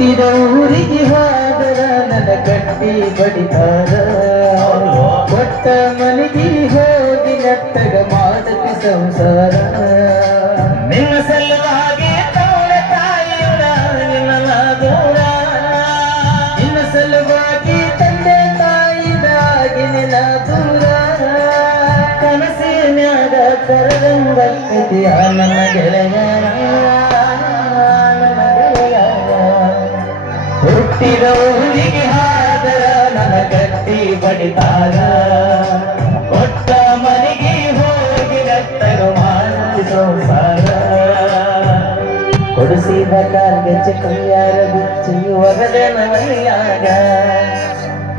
ಹುಟ್ಟಿದ ಊರಿಗೆ ಹಾದರ ನನ್ನ ಕಟ್ಟಿ ಬಡಿತಾರ ಕೊಟ್ಟ ಮನೆಗೆ ಹೋಗಿ ನೆಟ್ಟಗ ಮಾಡತಿ ಸಂಸಾರ ನಿನ್ನ ಸಲುವಾಗಿ ತವಳ ತಾಯಿಯ ನಿನ್ನ ದೂರ ನಿನ್ನ ಸಲುವಾಗಿ ತಂದೆ ತಾಯಿದಾಗಿ ನಿನ್ನ ದೂರ ಕನಸಿನ್ಯಾಗ ಕರೆದಂಗಿದೆಯ ನನ್ನ ಗೆಳೆಯ ಹುಟ್ಟಿದ ಊರಿಗೆ ಹಾದರ ನನ್ನ ಕಟ್ಟಿ ಬಡಿತಾರ ಕೊಟ್ಟ ಮನೆಗೆ ಹೋಗಿ ನೆಟ್ಟಗ ಮಾಡತಿ ಸಂಸಾರ ಕೊಡಿಸಿದ ಕಾರ್ಗೆಚ್ಚ ಕೈಯಾರ ಬಿಚ್ಚಿ ಒಗದನ ಮನೆಯಾಗ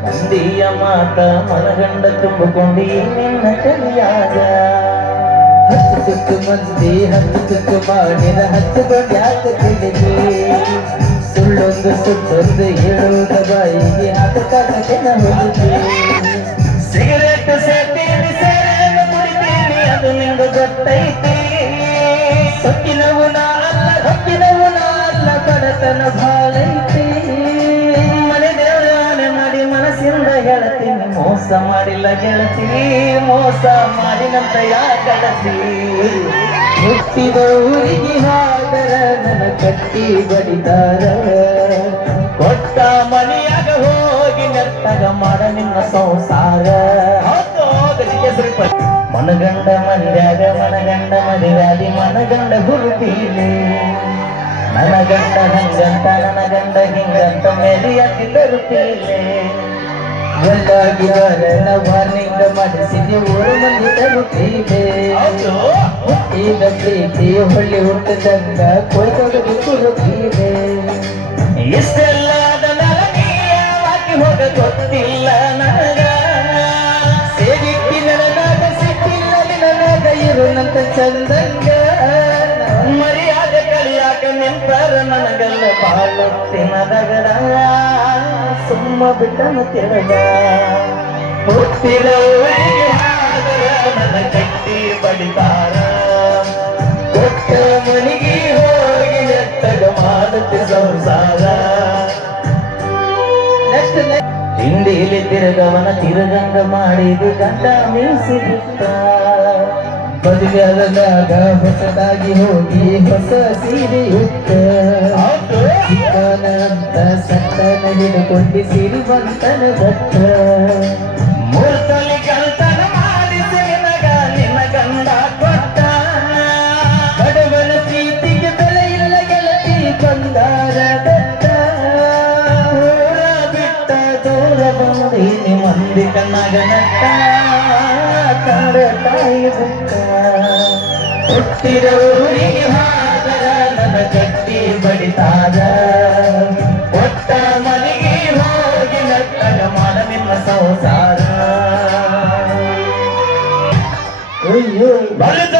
ಮಂದಿಯ ಮಾತ ಮನಗಂಡ ತುಂಬಿಕೊಂಡಿ ನಿನ್ನ ಕಲಿಯಾಗ ಹತ್ತು ತುತ್ತು ಮಂದಿ ಹತ್ತು ತುತ್ತು ಮಾಡಿದ ಹಚ್ಚುಕೊಂಡು ಯಾಕೆ ತಿಳಿದಿ ಸುಳ್ಳೊಂದು ಸುತ್ತೊಂದು ಹೇಳುವುದ ಬಾಯಿಗೆ ಹಾಕಕ್ಕಾಗದೇನ ಹೋಗಿ ಸಿಗರೇಟ್ ಸೇರ್ತೀನಿ ಸೇರೇನು ಕುಡಿತೀನಿ ಅದು ನಿಂದು ಗೊತ್ತೈತಿ ಸೊಕ್ಕಿನವು ನಾ ಅಲ್ಲ ಕಡತನ ಬಾಳೈತಿ ಮನೆ ದೇವರಾನೆ ಮಾಡಿ ಮನಸ್ಸಿಂದ ಹೇಳ್ತೀನಿ ಮೋಸ ಮಾಡಿಲ್ಲ ಗೆಳತಿ ಮೋಸ ಮಾಡಿನಂತ ಯಾಕಳತಿ ಹುಟ್ಟಿದ ಊರಿಗೆ ಹಾದರ ನನ್ನ ಕಟ್ಟಿ ಬಡಿದಾರ ಕೊಟ್ಟ ಮನೆಯಾಗ ಹೋಗಿ ನೆಟ್ಟಗ ಮಾಡ ನಿನ್ನ ಸಂಸಾರ ಮನಗಂಡ ಮಂದ್ಯಾಗ ಮನಗಂಡ ಮದಿರಾದಿ ಮನಗಂಡ ಗುರುತೀಲಿ ನನ್ನ ಗಂಡ ಹಂಗಂತ ನನ್ನ ಗಂಡ ಹಿಂಗಂತ ಮೇಲಿಯಾಗಿ ತರುತ್ತೀಲೆ ಎಲ್ಲಾಗಿವರನ್ನ ವಾರ್ನಿಂಗ್ ಮಾಡಿಸಿದೆ ಊರು ಮಂದಿ ತರುತ್ತೀವೆ ಹುಟ್ಟಿದ ಪ್ರೀತಿ ಹೊಳ್ಳಿ ಹುಟ್ಟದಂಗ ಕೊಯ್ದೊಡದು ಕೊಡುತ್ತೀವೆ ಇಷ್ಟೆಲ್ಲ ನನಗೆ ಹೋಗ ಗೊತ್ತಿಲ್ಲ ನನಗ ಸೇರಿಕ್ಕಿ ನನಗ ಸಿಕ್ಕಿಲ್ಲ ನನಗ ಇರುನಂತ ಚಂದಂಗ ಮರ್ಯಾದೆ ಕಲಿಯಾಕ ನಿಂತಾರ ನನಗೆಲ್ಲ ಬಾಳುತ್ತಿನದಗಡ ಸುಮ್ಮ ಬಿಟ್ಟನು ತಿಳಗ ಹುಟ್ಟಿದ ಊರಿಗೆ ಹಾದರ ನನ್ನ ಕಟ್ಟಿ ಬಡಿತಾರ ಕೊಟ್ಟ ಮನೆಗೆ ಹೋಗಿ ನೆಟ್ಟಗ ಮಾಡುತ್ತೆ ಸಂಸಾರ ಹಿಂದಿಲಿ ತಿರುಗವನ ತಿರುಗಂಗ ಮಾಡಿದು ಗಂಡ ಮೀಸಿಬಿಟ್ಟ ಮದುವೆಯಾದಾಗ ಹೊಸದಾಗಿ ಹೋಗಿ ಹೊಸ ಸೀರೆ ಉಟ್ಟ ಅಂತ ಸಟ್ಟನ ಹಿಡ್ಕೊಂಡು ಸಿರಿವಂತನ ಬಟ್ಟ ಮೂರ್ತಲಿ ಕಳ್ತನ ಮಾಡಿಸಿ ನಿನಗ ನಿನ್ನ ಗಂಡ ಕೊಟ್ಟ ಬಡವನ ಪ್ರೀತಿಗೆ ಬೆಲೆ ಇಲ್ಲ ಗೆಳತಿ ಬಂದಾರ ಬೆಟ್ಟ ಊರ ಬಿಟ್ಟ ದೂರ ಬಂದೀನಿ ಮಂದಿ ಕಣ್ಣಾಗ ನಟ್ಟ ಕಂಡ ತಾಯಿ ಬಿಟ್ಟ ಹುಟ್ಟಿದ ಊರಿಗೆ ಹಾದರ ನನ್ನ ಕಟ್ಟಿ ಬಡಿತಾರ ಕೊಟ್ಟ ಮನೆಗೆ ಹೋಗಿ ನಟ್ಟಗ ಮಾಡ ನಿಮ್ಮ ಸಂಸಾರ ಅಯ್ಯೋ ಬಲಿತ